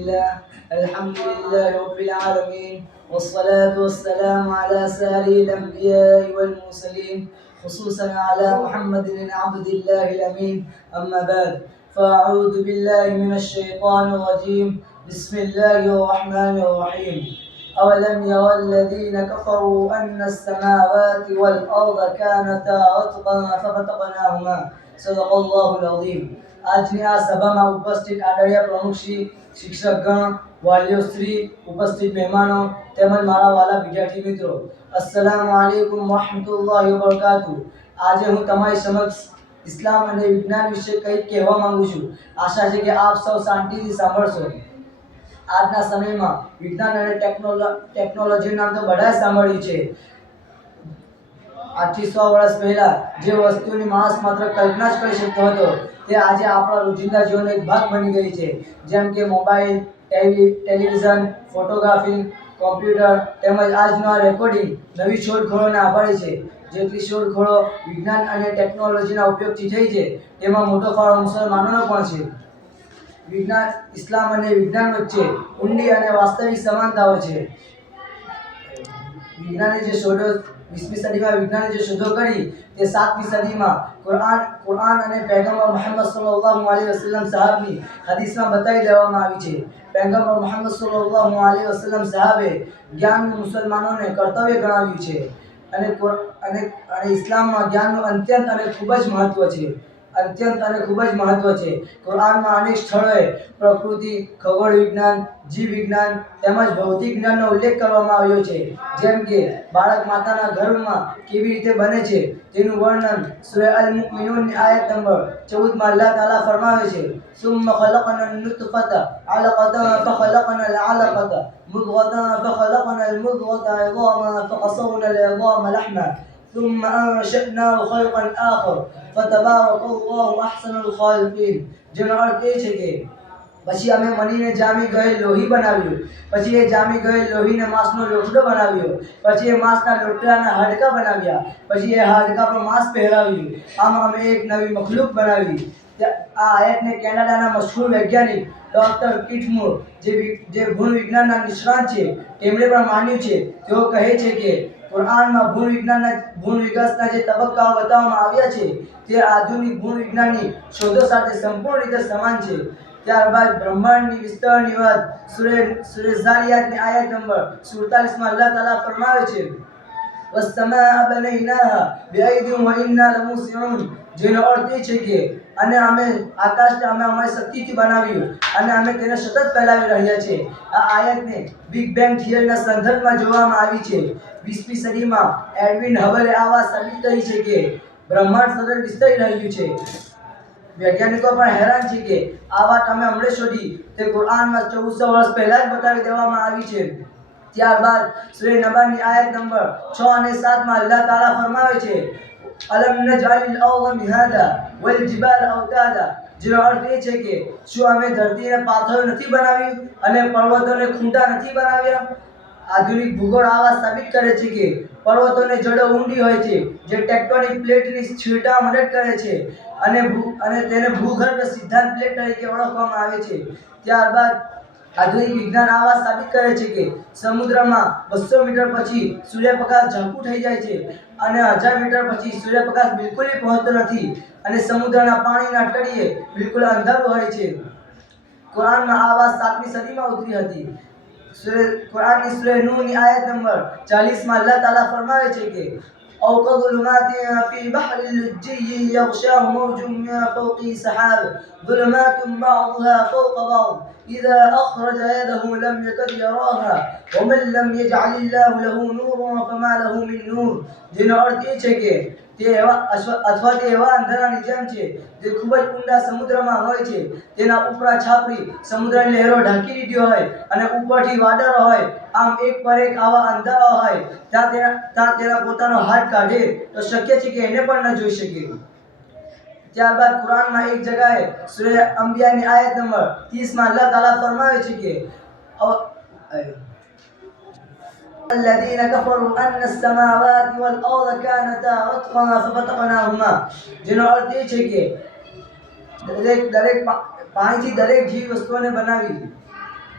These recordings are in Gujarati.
لله الحمد لله رب العالمين والصلاة والسلام على سائر الأنبياء والمرسلين خصوصا على محمد بن عبد الله الأمين أما بعد فأعوذ بالله من الشيطان الرجيم بسم الله الرحمن الرحيم أولم يرى الذين كفروا أن السماوات والأرض كانتا رتقا ففتقناهما صدق الله العظيم. આજની આ સભામાં ઉપસ્થિત આદરણીય પ્રમુખશ્રી, શિક્ષકગણ, વાલીઓશ્રી, ઉપસ્થિત મહેમાનો તેમજ મારા વાલા વિદ્યાર્થી મિત્રો, અસ્સલામુ અલૈકુમ વરહમતુલ્લાહિ વબરકાતુહ. આજે હું તમારી સમક્ષ ઇસ્લામ અને વિજ્ઞાન વિશે કંઈક કહેવા માંગુ છું. આશા છે કે આપ સૌ શાંતિથી સાંભળશો. આજના સમયમાં વિજ્ઞાન અને ટેકનોલોજીનું નામ તો બધાએ સાંભળ્યું છે. આજથી 100 વર્ષ પહેલા જે વસ્તુની માણસ માત્ર કલ્પના જ કરી શકતો હતો તે આજે આપણા રોજિંદા જીવનનો એક ભાગ બની ગઈ છે. જેમ કે મોબાઈલ, ટેલિવિઝન, ફોટોગ્રાફી, કોમ્પ્યુટર તેમજ આજનું આ રેકોર્ડિંગ નવી શોધખોળોને આભારી છે. જેટલી શોધખોળો વિજ્ઞાન અને ટેકનોલોજીના ઉપયોગથી થઈ છે તેમાં મોટો ફાળો મુસલમાનોનો પણ છે. વિજ્ઞાન, ઇસ્લામ અને વિજ્ઞાન વચ્ચે ઊંડી અને વાસ્તવિક સમાનતાઓ છે. વિજ્ઞાને જે શોધો 20મી સદીમાં વિજ્ઞાને જે શોધો કરી તે 7મી સદીમાં કુરાન અને પૈગંબર મુહમ્મદ સલ્લલ્લાહુ અલૈહિ વસલ્લમ સાહેબની હદીસમાં બતાવી દેવામાં આવી છે. પૈગંબર મુહમ્મદ સલ્લલ્લાહુ અલૈહિ વસલ્લમ સાહેબે જ્ઞાનનું મુસલમાનોને કર્તવ્ય ગણાવ્યું છે અને ઇસ્લામમાં જ્ઞાનનું અત્યંત અને ખૂબ જ મહત્વ છે. કુરાનમાં અનેક સ્થળોએ પ્રકૃતિ, ખગોળ વિજ્ઞાન, જીવ વિજ્ઞાન તેમજ ભૌતિક વિજ્ઞાનનો ઉલ્લેખ કરવામાં આવ્યો છે. જેમ કે બાળક માતાના ગર્ભમાં કેવી રીતે બને છે તેનું વર્ણન સૂરા અલ-મુમિનૂનની આયત નંબર 14 માં અલ્લાહ તાલા ફરમાવે છે, સુમ્મા ખલકના નુતફતા અલકતા ફખલકના અલકતા મુદગતા ફખલકના અલમુદગતા ઇઝામા ફકસવના અલઇઝામા લહમા ثم أنشأناه خلقا آخر فتبارك الله أحسن الخالقين. જેનો અર્થ એ છે કે પછી અમે મનીને જામી ગયેલ લોહી બનાવ્યું, પછી એ જામી ગયેલ લોહીને માંસનો લોટડો બનાવ્યો, પછી એ માંસના લોટડાના હાડકા બનાવ્યા, પછી એ હાડકા પર માંસ પહેરાવ્યું. આમ અમે એક નવી મખલૂક બનાવી. આ આયતને કેનેડાના મશહૂર વૈજ્ઞાનિક ડોક્ટર કિટમૂર જે ભૂણ વિજ્ઞાનના નિષ્ણાત છે તેમણે પણ માન્યું છે. તેઓ કહે છે કે કુરાનમાં ભૂણ વિકાસના જે તબક્કાઓ બતાવવામાં આવ્યા છે તે આધુનિક ભૂણ વિજ્ઞાનની શોધો સાથે સંપૂર્ણ રીતે સમાન છે. ત્યારબાદ બ્રહ્માંડની વિસ્તરણની વાત સૂરે ઝારિયાતની આયત નંબર 47 માં અલ્લાહ તાલા ફરમાવે છે, વસ્સમાઅ બનૈનાહા બિઅયદિન વ ઇન્ના લમૂસિઉન. જેનો અર્થ એ છે કે અને અમે આકાશને અમારી શક્તિથી બનાવ્યું અને અમે તેને સતત ફેલાવી રહ્યા છીએ. આ આયતને બિગ બેંગ થિયરીના સંદર્ભમાં જોવામાં આવી છે. 20મી સદીમાં એડવિન હબલે આ વાત સાબિત કરી છે કે બ્રહ્માંડ સતત વિસ્તરી રહ્યું છે. વૈજ્ઞાનિકો પણ હેરાન છે કે આ વાત અમે હમણાં શોધી તે કુરાનમાં 1400 વર્ષ પહેલા જ બતાવી દેવામાં આવી છે. ત્યારબાદ સૂરે નબાની આયત નંબર 6 અને 7 માં અલ્લાહ તાલા ફરમાવે છે, અલમ નજઅલિલ અર્દ મિહાદા વલ જિબાલ અવતાદા. જેનો અર્થ એ છે કે શું અમે ધરતીને પાથર નથી બનાવ્યું અને પર્વતોને ખૂંટા નથી બનાવ્યા? આધુનિક ભૂગોળ આ વાત સાબિત કરે છે કે પર્વતોની જડો ઊંડી હોય છે જે ટેક્ટોનિક પ્લેટની સ્થિરતામાં મદદ કરે છે અને તેને ભૂગર્ભ સિદ્ધાંત પ્લેટ તરીકે ઓળખવામાં આવે છે. ત્યારબાદ આધુનિક વિજ્ઞાન આ વાત સાબિત કરે છે કે સમુદ્રમાં 200 મીટર પછી સૂર્યપ્રકાશ ઝાંખું થઈ જાય છે અને 1000 મીટર પછી સૂર્યપ્રકાશ બિલકુલ પહોંચતો નથી અને સમુદ્રના પાણીના તળિયે બિલકુલ અંધારું હોય છે. કુરાનમાં આ વાત 7મી સદીમાં ઉતરી હતી. કુરાનની સૂરે નૂહની આયત નંબર 40 માં અલ્લાહ તાલા ફરમાવે છે કે أو كظلمات في بحر اللجي يغشاه موج من فوقه سحاب ظلمات بعضها فوق بعض إذا أخرج يده لم يكد يراها ومن لم يجعل الله له نورا فما له من نور. જેનો અર્થ એ છે કે તે એવા અંધારાની જેમ છે જે ખૂબ જ ઊંડા સમુદ્રમાં હોય છે. તેના ઉપરા છાપરી સમુદ્રની લહેરો ઢાંકી દીધી હોય અને ઉપરથી વાદળો હોય. આમ એક પર એક આવા અંધારા હોય ત્યાં તેના પોતાનો હાથ કાઢે તો શક્ય છે કે એને પણ ન જોઈ શકે. ત્યારબાદ કુરાનમાં એક જગ્યાએ સૂરે અંબિયાની આયત નંબર 30 માં અલ્લાહ તાલા ફરમાવે છે કે الذين كفروا أن السماوات والأرض كانتا رتقا ففتقناهما. જેનો અર્થ એ છે કે પાણીથી દરેક જીવ વસ્તુઓને બનાવી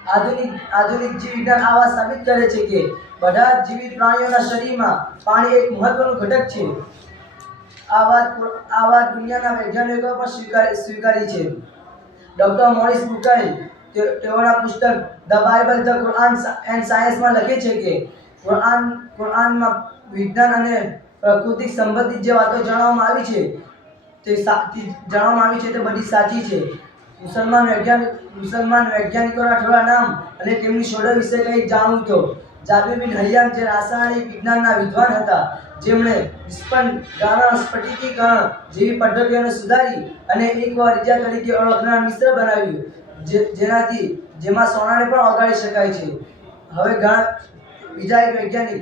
આધુનિક જીવ વિજ્ઞાન આ વાત સાબિત કરે છે કે બધા જ જીવિત પ્રાણીઓના શરીરમાં પાણી એક મહત્વનું ઘટક છે. આ વાત દુનિયાના વૈજ્ઞાનિકો પણ સ્વીકારી છે. ડોક્ટર મોરિસ બુકાઈ તેઓના પુસ્તક the Bible the Quran and સાયન્સમાં લખે છે કે કુરાનમાં વિજ્ઞાન અને પ્રકૃતિ સંબંધિત જે વાતો જાણવામાં આવી છે તે બધી સાચી છે. મુસલમાન વૈજ્ઞાનિકોના થોડા નામ અને તેમની શોધો વિશે કંઈક જાણવું તો જાબિર બિન હૈયામ જે રાસાયણિક વિજ્ઞાનના વિદ્વાન હતા, જેમણે નિષ્પન્ન ગાળણ સ્ફટિકીકરણ જેવી પદ્ધતિઓને સુધારી અને એકવર્જા તરીકે ઓળખનાર મિશ્ર બનાવ્યું, જેમાં સોનાને પણ ઓગાળી શકાય છે. હવે બીજા એક વૈજ્ઞાનિક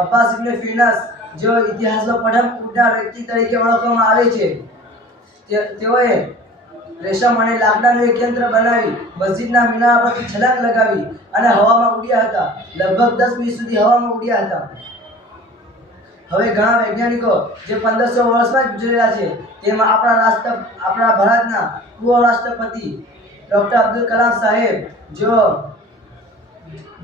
અબ્બાસ ઇબ્ન ફિરનાસ, જેઓ ઇતિહાસમાં પ્રથમ ઉડનાર વ્યક્તિ તરીકે ઓળખવામાં આવે છે, તેઓએ રેશમ અને લાકડાનું એક યંત્ર બનાવી મસ્જિદના મિનારા પરથી છલાંગ લગાવી અને હવામાં ઉડ્યા હતા. લગભગ 10 મિનિટ સુધી હવામાં ઉડ્યા હતા. હવે ઘણા વૈજ્ઞાનિકો જે 1500 વર્ષમાં ગુજરેલા છે, તેમાં આપણા ભારતના પૂર્વ રાષ્ટ્રપતિ ડોક્ટર અબ્દુલ કલામ સાહેબ,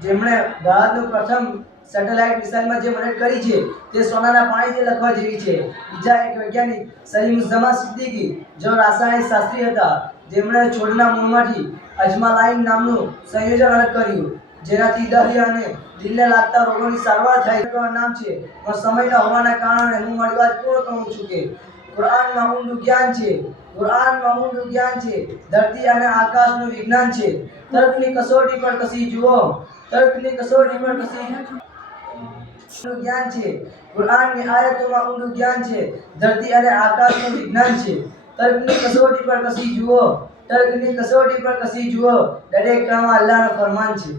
જેમણે ભારતનું પ્રથમ સેટેલાઇટ મિસાઇલમાં જે મદદ કરી છે તે સોનાના પાણીથી લખવા જેવી છે. બીજા એક વૈજ્ઞાનિક સલીમુઝ્ઝમાન સિદ્દીકી, જેઓ રાસાયણિક શાસ્ત્રી હતા, જેમણે છોડના મૂળમાંથી અજમાલાઇન નામનું સંયોજન અલગ કર્યું, જેનાથી દહ્ય અને દિલને લાગતા રોગોની સારવાર થાય. નામ છે સમય ન હોવાના કારણે હું મારી વાત પૂર્ણ કરું છું કે કુરાનમાં ઊંડું જ્ઞાન છે. ધરતી અને આકાશનું વિજ્ઞાન છે. તર્કની કસોટી પર કસી જુઓ. જ્ઞાન છે. કુરાનની આયતોમાં ઊંડું જ્ઞાન છે. ધરતી અને આકાશનું વિજ્ઞાન છે. તર્કની કસોટી પર કસી જુઓ. દરેક કામમાં અલ્લાહનો ફરમાન છે.